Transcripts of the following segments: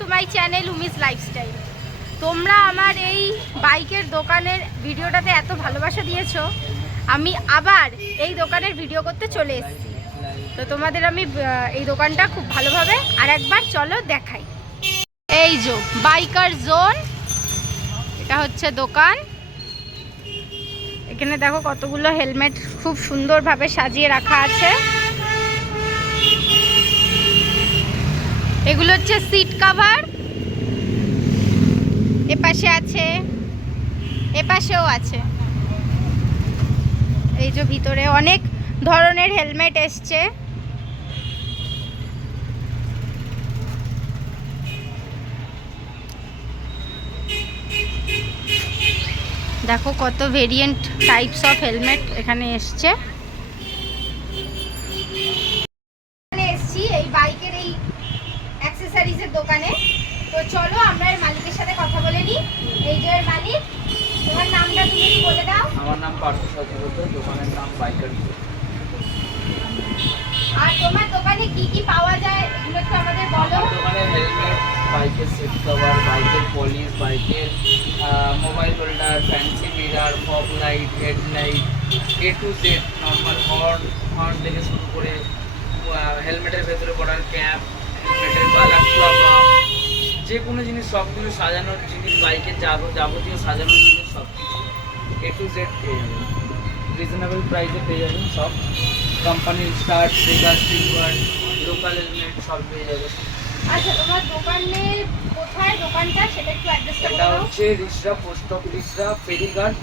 Two my channel Umi's lifestyle. তোমরা আমার এই বাইকের দোকানের ভিডিওটাতে এত ভালোবাসা দিয়েছো, আমি আবার এই দোকানের ভিডিও করতে চলে এসেছি। তো তোমাদের আমি এই দোকানটা খুব ভালোভাবে আর একবার চলো দেখাই। এই যে বাইকার জোন, এটা হচ্ছে দোকান। এখানে দেখো কতগুলো হেলমেট খুব সুন্দরভাবে সাজিয়ে রাখা আছে। এগুলো হচ্ছে সিট কভার, এপাশে আছে, এপাশেও আছে। এই যে ভিতরে অনেক ধরনের হেলমেট এসছে। দেখো কত ভেরিয়েন্ট টাইপস অফ হেলমেট এখানে এসছে। এসছি এই বাইকের এই অ্যাক্সেসরিজের দোকানে। তো চলো আমরা এর মালিকের সাথে কথা বলে নিই। এই যে এর মালিক, তোমার নামটা তুমি একটু বলে দাও। আমার নাম পার্থ সচেতন, দোকানের নাম বাইকার। আর তোমার দোকানে কি কি পাওয়া যায় এগুলো একটু আমাদের বলো। দোকানে হেলমেট, বাইকের সিট কভার, বাইকের পলিশ, বাইকের mobile holder, fancy mirror, fog light, headlight, A to Z, normal horn থেকে শুরু করে হেলমেটের ভেতরে পড়ার ক্যাপ, হেলমেটের বালাক ক্লাবা, যে কোনো জিনিস, সবগুলো সাজানোর জিনিস, বাইকের যাবতীয় সাজানোর জিনিস সব কিছু এ টু জেড পেয়ে যাবেন। রিজনেবল প্রাইসে পেয়ে যাবেন সব। কোম্পানির start, trigger, silver, local helmet সব পেয়ে যাবেন। আচ্ছা, তোমার দোকানের কোথায় দোকানটা সেটা একটু অ্যাড্রেসটা বলো। এটা হচ্ছে রিসরা পোস্ট অফিস, রিসরা ফেরিঘাট,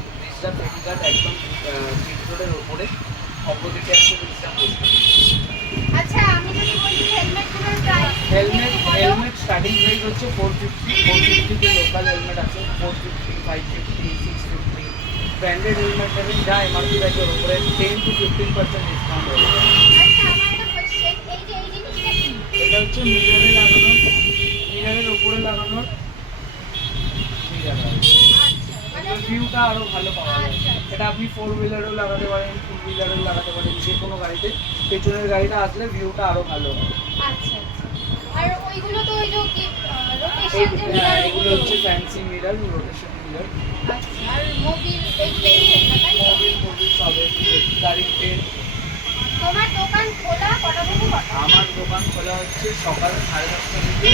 একদম পিট রোডের উপরে অপোজিটে আছে রিসরা পোস্ট অফিস। আচ্ছা, আমি যদি বলি হেলমেটগুলোর প্রাইস। হেলমেট স্টার্টিং প্রাইস হচ্ছে 450 তে লোকাল হেলমেট আছে 450, 550, 650। ব্র্যান্ডেড হেলমেট নেবেন যা এমআরপি আছে ওর উপরে 10 to 15% ডিসকাউন্ট হবে। আচ্ছা, আমার একটা কোশ্চেন, এই যে এই জিনিসটা কি? এটা হচ্ছে মিররের উপরে লাগানোর মিরর। আচ্ছা, মানে ভিউটা আরো ভালো পাওয়া যায়। এটা আপনি 4 হুইলারেও লাগাতে পারেন, 2 হুইলারেও লাগাতে পারেন, যে কোনো গাড়িতে। পেছনের গাড়িটা আসলে ভিউটা আরো ভালো হয়। আচ্ছা, আর ওইগুলো তো ওই যে কি রোটেশন যে মিরর, এগুলো হচ্ছে ফ্যান্সি মিরর, রোটেশন মিরর। আচ্ছা, আর মোবিল এইগুলো তাই তো? মোবিল সবে গাড়িতে। তোমার দোকান খোলা কটা থেকে কটা? আমার দোকান খোলা হচ্ছে সকাল 10:30টা থেকে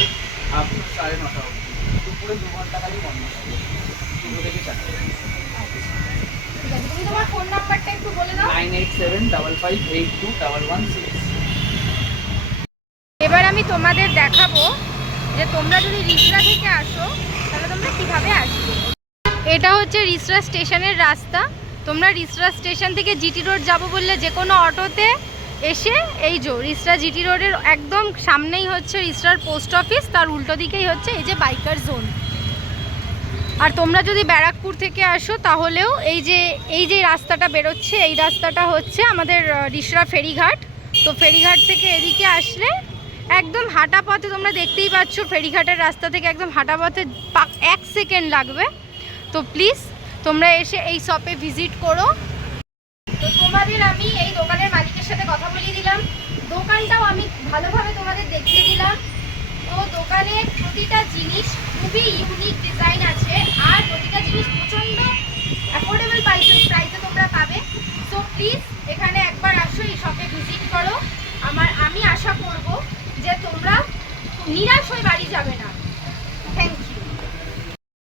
আপনার 9:30 অবধি। দুপুরে 2 ঘন্টা খালি বন্ধ থাকে, 2 থেকে 4। ঠিক আছে, তুমি তোমার ফোন নাম্বারটা একটু বলে দাও। 9875582116। এবার আমি তোমাদের দেখাবো যে তোমরা যদি রিসরা থেকে আসো তাহলে তোমরা কিভাবে আসবে। এটা হচ্ছে রিসরা স্টেশনের রাস্তা। তোমরা রিসরা স্টেশন থেকে জিটি রোড যাবো বললে যে কোনো অটোতে এসে এই যে রিসরা জিটি রোডের একদম সামনেই হচ্ছে রিসরার পোস্ট অফিস, তার উল্টো দিকেই হচ্ছে এই যে বাইকার জোন। আর তোমরা যদি ব্যারাকপুর থেকে আসো তাহলেও এই যে রাস্তাটা বেরোচ্ছে, এই রাস্তাটা হচ্ছে আমাদের রিসরা ফেরিঘাট। তো ফেরিঘাট থেকে এদিকে আসলে একদম হাঁটা পথে, তোমরা দেখতেই পাচ্ছ ফেরিঘাটের রাস্তা থেকে একদম হাঁটা পথে 1 সেকেন্ড লাগবে। তো প্লিজ তোমরা এসে এই শপে ভিজিট করো। তো তোমাদের আমি এই দোকানের মালিকের সাথে কথা বলিয়ে দিলাম, দোকানটাও আমি ভালোভাবে তোমাদের দেখিয়ে দিলাম। তো দোকানের প্রতিটা জিনিস খুবই ইউনিক ডিজাইন আছে, আর প্রতিটা জিনিস প্রচণ্ড অ্যাফোর্ডেবল প্রাইসে তোমরা পাবে। সো প্লিজ এখানে একবার আসো, এই শপে ভিজিট করো। আমি আশা করব যে তোমরা নিরাশ হয়ে বাড়ি যাবে না।